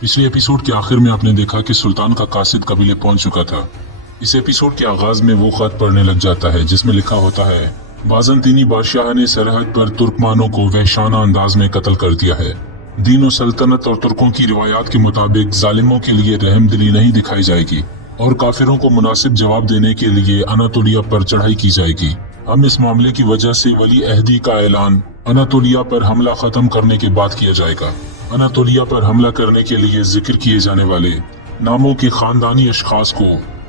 पिछले एपिसोड के आखिर में आपने देखा कि सुल्तान का कासिद कबीले पहुंच चुका था। इस एपिसोड के आगाज में वो खत पढ़ने लग जाता है जिसमें लिखा होता है, बाज़ंतीनी बादशाह ने सरहद पर तुर्कमानों को वहशाना अंदाज में कत्ल कर दिया है। दीन और सल्तनत और तुर्कों की रिवायात के मुताबिक जालिमों के लिए रहमदिली नहीं दिखाई जाएगी और काफिरों को मुनासिब जवाब देने के लिए अनातोलिया पर चढ़ाई की जाएगी। हम इस मामले की वजह से वली अहदी का ऐलान अनातोलिया पर हमला खत्म करने के बाद किया जाएगा। अनातोलिया पर हमला करने के लिए जिक्र किए जाने वाले नामों के खानदानी अशखास को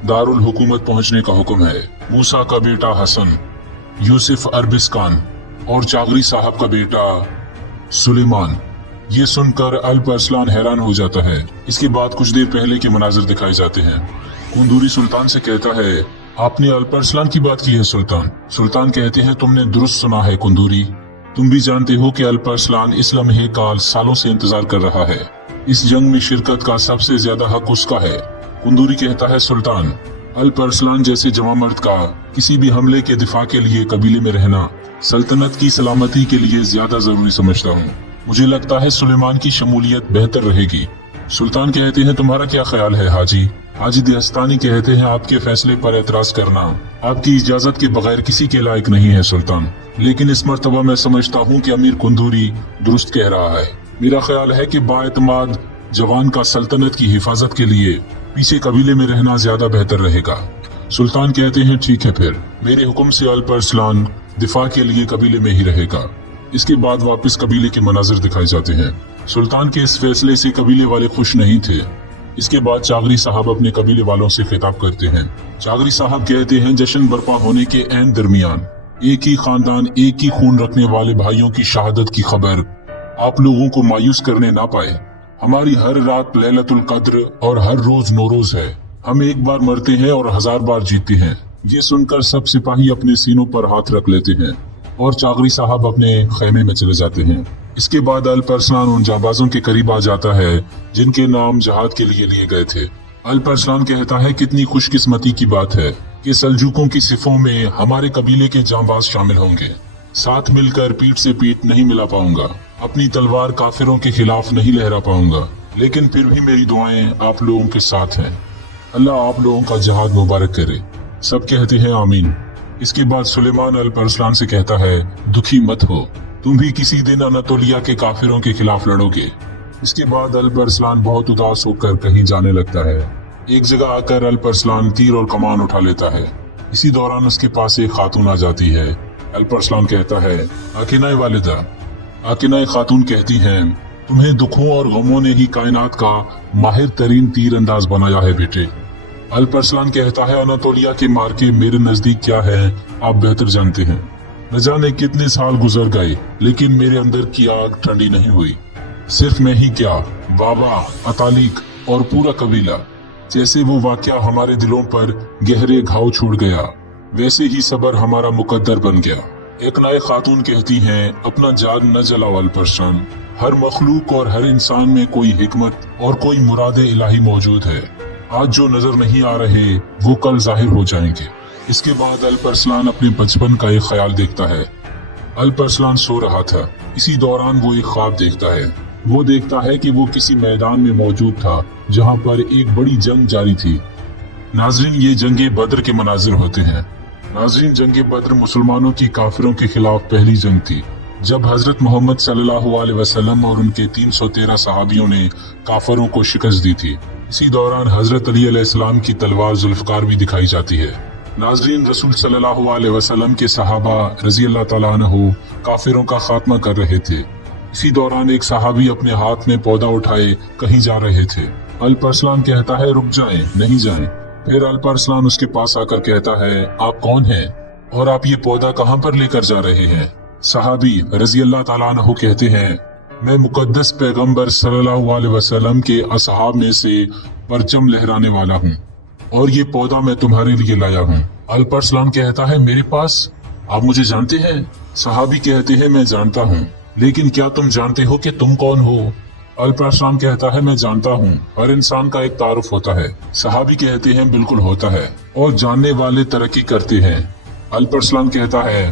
दारुल हुकूमत पहुंचने का हुक्म है। मूसा का बेटा हसन, यूसुफ अरबिस्कान और चागरी साहब का बेटा सुलेमान। ये सुनकर अल्प-अरसलान हैरान हो जाता है। इसके बाद कुछ देर पहले के मनाजिर दिखाए जाते हैं। कुंदूरी सुल्तान से कहता है, आपने अल्प-अरसलान की बात की है सुल्तान। सुल्तान कहते हैं, तुमने दुरुस्त सुना है कुंदूरी। तुम भी जानते हो कि अल्प-अरसलान इस लम्हे का सालों से इंतजार कर रहा है। इस जंग में शिरकत का सबसे ज्यादा हक उसका है। कुंदूरी कहता है, सुल्तान, अल्प-अरसलान जैसे जवां मर्द का किसी भी हमले के दिफा के लिए कबीले में रहना सल्तनत की सलामती के लिए ज्यादा जरूरी समझता हूँ। मुझे लगता है सुलेमान की शमूलियत बेहतर रहेगी। सुल्तान कहते हैं, तुम्हारा क्या ख्याल है हाजी? हाजी दस्तनी कहते हैं, आपके फैसले पर एतराज करना आपकी इजाजत के बगैर किसी के लायक नहीं है सुल्तान। लेकिन इस मर्तबा मैं समझता हूँ कि अमीर कुंदूरी दुरुस्त कह रहा है। मेरा ख्याल है कि बाएतमाद जवान का सल्तनत की हिफाजत के लिए पीछे कबीले में रहना ज्यादा बेहतर रहेगा। सुल्तान कहते हैं, ठीक है, फिर मेरे हुक्म से अल्प-अरसलान दिफा के लिए कबीले में ही रहेगा। इसके बाद वापस कबीले के मनाजिर दिखाए जाते हैं। सुल्तान के इस फैसले से कबीले वाले खुश नहीं थे। इसके बाद चागरी साहब अपने कबीले वालों से खिताब करते हैं। चागरी साहब कहते हैं, जश्न बर्पा होने के ऐन दरमियान एक ही खानदान, एक ही खून रखने वाले भाइयों की शहादत की खबर आप लोगों को मायूस करने ना पाए। हमारी हर रात लैलतुल कद्र और हर रोज नौरोज है। हम एक बार मरते हैं और 1000 बार जीतते हैं। ये सुनकर सब सिपाही अपने सीनों पर हाथ रख लेते हैं और चागरी साहब अपने खेमे में चले जाते हैं। इसके बाद अल्प-अरसलान उन जाबाजों के करीब आ जाता है जिनके नाम जहाद के लिए गए थे। अल्प-अरसलान कहता है, कितनी खुशकिस्मती की बात है कि सल्जूकों की सिफों में हमारे कबीले के जांबाज शामिल होंगे। साथ मिलकर पीठ से पीठ नहीं मिला पाऊंगा, अपनी तलवार काफिरों के खिलाफ नहीं लहरा पाऊंगा, लेकिन फिर भी मेरी दुआएं आप लोगों के साथ हैं। अल्लाह आप लोगों का जहाद मुबारक करे। सब कहते हैं आमीन। इसके बाद सुलेमान अल्प-अरसलान से कहता है, दुखी मत हो, तुम भी किसी दिन अनातोलिया के काफिरों के खिलाफ लड़ोगे। इसके बाद अल्प-अरसलान बहुत उदास होकर कहीं जाने लगता है। एक जगह आकर अल्प-अरसलान तीर और कमान उठा लेता है। इसी दौरान उसके पास एक खातून आ जाती है। अल्प-अरसलान कहता है, आकिनाए वालिदा। आकिनाए खातून कहती हैं, तुम्हें दुखों और गमों ने ही कायनात का माहिर तरीन तीर अंदाज बनाया है बेटे। अल्प-अरसलान कहता है, अनातोलिया के मार्के मेरे नजदीक क्या है आप बेहतर जानते हैं। न जाने कितने साल गुजर गए लेकिन मेरे अंदर की आग ठंडी नहीं हुई। सिर्फ मैं ही क्या, बाबा, अतालिक और पूरा कबीला। जैसे वो वाकया हमारे दिलों पर गहरे घाव छोड़ गया, वैसे ही सबर हमारा मुकद्दर बन गया। एक नए खातून कहती हैं, अपना जान न जलाओ अल्प-अरसलान। हर मखलूक और हर इंसान में कोई हिकमत और कोई मुरादे इलाही मौजूद है। आज जो नजर नहीं आ रहे वो कल जाहिर हो जाएंगे। इसके बाद अल्प-अरसलान अपने बचपन का एक ख्याल देखता है। अल्प-अरसलान सो रहा था। इसी दौरान वो एक ख्वाब देखता है। वो देखता है कि वो किसी मैदान में मौजूद था जहाँ पर एक बड़ी जंग जारी थी। नाजरीन, ये जंगे बद्र के मनाजिर होते हैं। नाजरीन, जंगे बद्र मुसलमानों की काफिरों के खिलाफ पहली जंग थी जब हजरत मोहम्मद सल्लल्लाहु अलैहि वसल्लम और उनके 313 सहाबियों ने काफिरों को शिकस्त दी थी। इसी दौरान हजरत अली अलैहिस्सलाम की तलवार जुल्फकार भी दिखाई जाती है। नाजरीन, रसूल सल्लल्लाहु अलैहि वसल्लम के सहाबा रजी अल्लाह तआला अन्हु काफिरों का खात्मा कर रहे थे। इसी दौरान एक सहाबी अपने हाथ में पौधा उठाए कहीं जा रहे थे। अल्प-अरसलान कहता है, रुक जाएं, नहीं जाएं। फिर अल्प-अरसलान उसके पास आकर कहता है, आप कौन हैं और आप ये पौधा कहाँ पर लेकर जा रहे हैं? सहाबी रजी अल्लाह तआला अन्हु कहते हैं, मैं मुकद्दस पैगंबर सल्लल्लाहु अलैहि वसल्लम के असहाब में से परचम लहराने वाला हूँ और ये पौधा मैं तुम्हारे लिए लाया हूँ। अल्प-अरसलान कहता है, मेरे पास? आप मुझे जानते हैं? सहाबी कहते हैं, मैं जानता हूँ, लेकिन क्या तुम जानते हो कि तुम कौन हो? अल्प-अरसलान कहता है, मैं जानता हूँ, हर इंसान का एक तारुफ होता है। सहाबी कहते हैं, बिल्कुल होता है और जानने वाले तरक्की करते हैं। अल्प-अरसलान कहता है,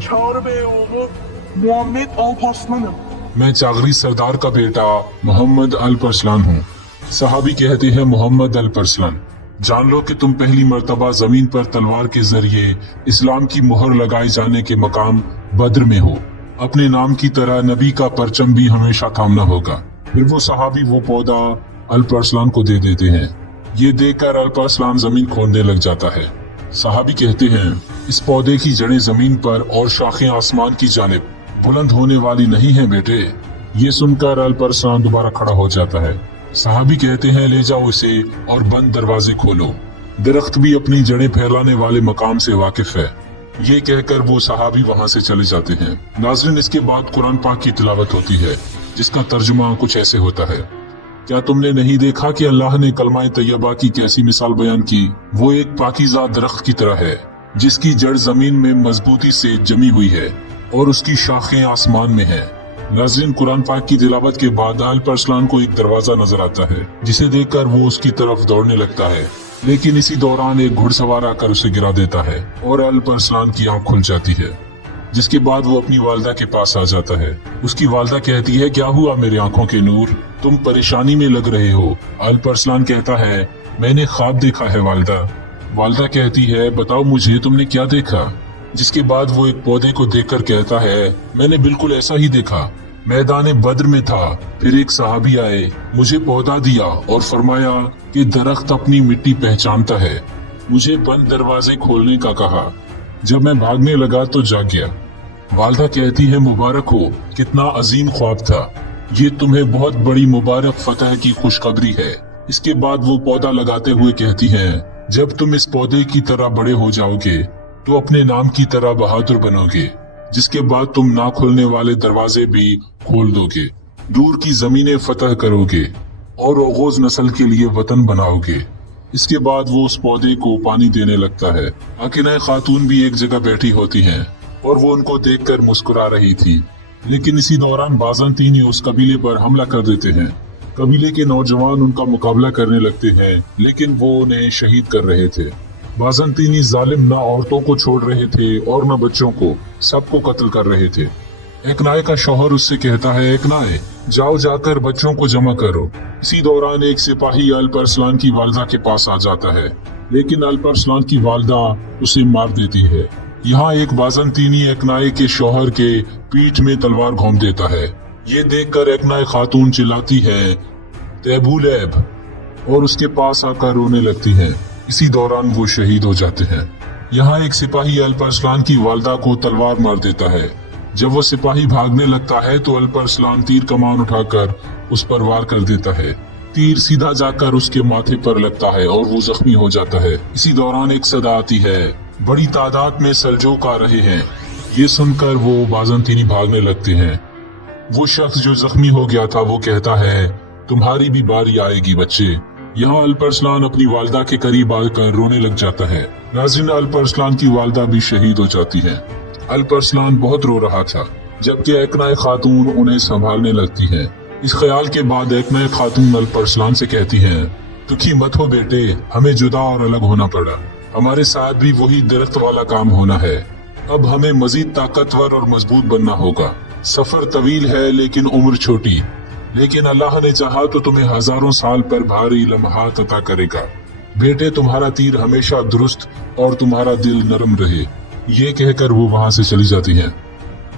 मैं चागरी सरदार का बेटा मोहम्मद अल्प-अरसलान हूँ। सहाबी कहते हैं, मोहम्मद अल-परसलन, जान लो कि तुम पहली मर्तबा जमीन पर तलवार के जरिए इस्लाम की मुहर लगाए जाने के मकाम बद्र में हो। अपने नाम की तरह नबी का परचम भी हमेशा थामना होगा। फिर वो सहाबी वो पौधा अल-परसलन को दे देते हैं। ये देखकर अल-परसलन जमीन खोदने लग जाता है। सहाबी कहते हैं, इस पौधे की जड़ें जमीन पर और शाखें आसमान की जानिब बुलंद होने वाली नहीं है बेटे। ये सुनकर अल-परसलन दोबारा खड़ा हो जाता है। सहाबी कहते हैं, ले जाओ इसे और बंद दरवाजे खोलो। दरख्त भी अपनी जड़ें फैलाने वाले मकाम से वाकिफ है। ये कहकर वो सहाबी वहाँ से चले जाते हैं। नाज़रीन, इसके बाद कुरान पाक की तिलावत होती है, जिसका तर्जुमा कुछ ऐसे होता है। क्या तुमने नहीं देखा कि अल्लाह ने कलमाए तैयबा की कैसी मिसाल बयान की? वो एक पाकीज़ा दरख्त की तरह है, जिसकी जड़ जमीन में मजबूती से जमी हुई है और उसकी शाखें आसमान में है। नाज़रीन, कुरान पाक की तिलावत के बाद अल-परसलन को एक दरवाजा नजर आता है, जिसे देखकर वो उसकी तरफ दौड़ने लगता है, लेकिन इसी दौरान एक घुड़सवार आकर उसे गिरा देता है और अल-परसलन की आंख खुल जाती है। जिसके बाद वो अपनी वालदा के पास आ जाता है। उसकी वालदा कहती है, क्या हुआ मेरी आंखों के नूर, तुम परेशानी में लग रहे हो? अल-परसलन कहता है, मैंने ख्वाब देखा है वालदा। वालदा कहती है, बताओ मुझे तुमने क्या देखा? जिसके बाद वो एक पौधे को देखकर कहता है, मैंने बिल्कुल ऐसा ही देखा, मैदान बद्र में था। फिर एक सहाबी आए, मुझे पौधा दिया और फरमाया कि दरख्त अपनी मिट्टी पहचानता है। मुझे बंद दरवाजे खोलने का कहा। जब मैं भागने लगा तो जाग गया। वालदा कहती है, मुबारक हो, कितना अजीम ख्वाब था। ये तुम्हें बहुत बड़ी मुबारक फतह की खुशखबरी है। इसके बाद वो पौधा लगाते हुए कहती है, जब तुम इस पौधे की तरह बड़े हो जाओगे तो अपने नाम की तरह बहादुर बनोगे, जिसके बाद तुम ना खुलने वाले दरवाजे भी खोल दोगे, दूर की जमीनें फतह करोगे और ओगोज नस्ल के लिए वतन बनाओगे। इसके बाद वो उस पौधे को पानी देने लगता है। आकिना खातून भी एक जगह बैठी होती हैं और वो उनको देखकर मुस्कुरा रही थी। लेकिन इसी दौरान बाज़ंतीनी उस कबीले पर हमला कर देते हैं। कबीले के नौजवान उनका मुकाबला करने लगते हैं, लेकिन वो उन्हें शहीद कर रहे थे। बाज़ंतीनी जालिम न औरतों को छोड़ रहे थे और न बच्चों को, सबको कत्ल कर रहे थे। एकनाए का शौहर उससे कहता है, एकनाए, जाओ जाकर बच्चों को जमा करो। इसी दौरान एक सिपाही अल-परसलन की वालदा के पास आ जाता है, लेकिन अल-परसलन की वालदा उसे मार देती है। यहाँ एक बाज़ंतीनी एकनाए के शौहर के पीठ में तलवार घोंप देता है। ये देखकर एकनाए खातून चिल्लाती है, तैबूलैब, और उसके पास आकर रोने लगती है। इसी दौरान वो शहीद हो जाते हैं। यहाँ एक सिपाही अल-परसलन की वालदा को तलवार मार देता है। जब वो सिपाही भागने लगता है तो अल-परसलन तीर कमान उठाकर उस पर वार कर देता है। तीर सीधा जाकर उसके माथे पर लगता है और वो जख्मी हो जाता है। इसी दौरान एक सदा आती है, बड़ी तादाद में सल्जूक आ रहे हैं। ये सुनकर वो बाज़ंतीनी भागने लगते हैं। वो शख्स जो जख्मी हो गया था वो कहता है, तुम्हारी भी बारी आएगी बच्चे। यहाँ अल-परसलन अपनी वालदा के करीब आकर रोने लग जाता है। नाज़रीन, अल-परसलन की वालदा भी शहीद हो जाती है। अल-परसलन बहुत रो रहा था, जबकि एकनाए खातून उन्हें संभालने लगती है। इस ख्याल के बाद एकनाए खातून अल-परसलन से कहती है, दुखी मत हो बेटे, हमें जुदा और अलग होना पड़ा, हमारे साथ भी वही दरख्त वाला काम होना है। अब हमें मजीद ताकतवर और मजबूत बनना होगा। सफर तवील है लेकिन उम्र छोटी, लेकिन अल्लाह ने चाहा तो तुम्हें हजारों साल पर भारी लम्हात अता करेगा। बेटे, तुम्हारा तीर हमेशा दुरुस्त और तुम्हारा दिल नरम रहे। ये कहकर वो वहाँ से चली जाती है।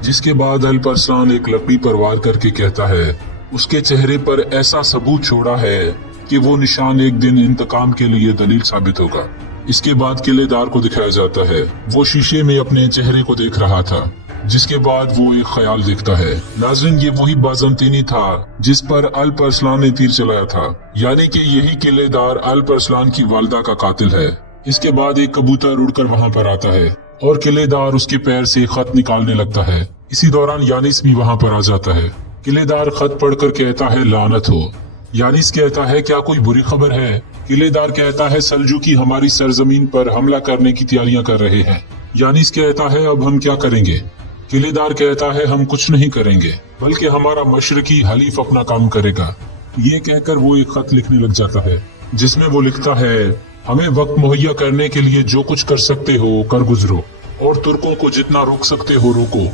जिसके बाद अल-परसलन एक लकड़ी पर वार करके कहता है, उसके चेहरे पर ऐसा सबूत छोड़ा है कि वो निशान एक दिन इंतकाम के लिए दलील साबित होगा। इसके बाद किलेदार को दिखाया जाता है। वो शीशे में अपने चेहरे को देख रहा था। जिसके बाद वो एक ख्याल देखता है। नाज़रीन, ये वही बाज़ंतीनी था जिस पर अल-परसलन ने तीर चलाया था, यानी कि यही किलेदार अल-परसलन की वालदा का कातिल है। इसके बाद एक कबूतर उड़कर वहाँ पर आता है और किलेदार उसके पैर से खत निकालने लगता है। इसी दौरान यानिस भी वहाँ पर आ जाता है। किलेदार खत पढ़कर कहता है, लानत हो। यानिस कहता है, क्या कोई बुरी खबर है? किलेदार कहता है, सल्जूकी हमारी सरजमीन पर हमला करने की तैयारियां कर रहे हैं। यानिस कहता है, अब हम क्या करेंगे? किलेदार कहता है, हम कुछ नहीं करेंगे, बल्कि हमारा मशरकी हलीफ अपना काम करेगा। ये कहकर वो एक खत लिखने लग जाता है, जिसमें वो लिखता है, हमें वक्त मुहैया करने के लिए जो कुछ कर सकते हो कर गुजरो, और तुर्कों को जितना रोक सकते हो रोको।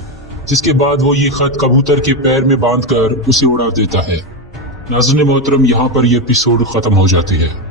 जिसके बाद वो ये खत कबूतर के पैर में बांधकर उसे उड़ा देता है। नाज़रीन मोहतरम, यहाँ पर ये एपिसोड ख़त्म हो जाती है।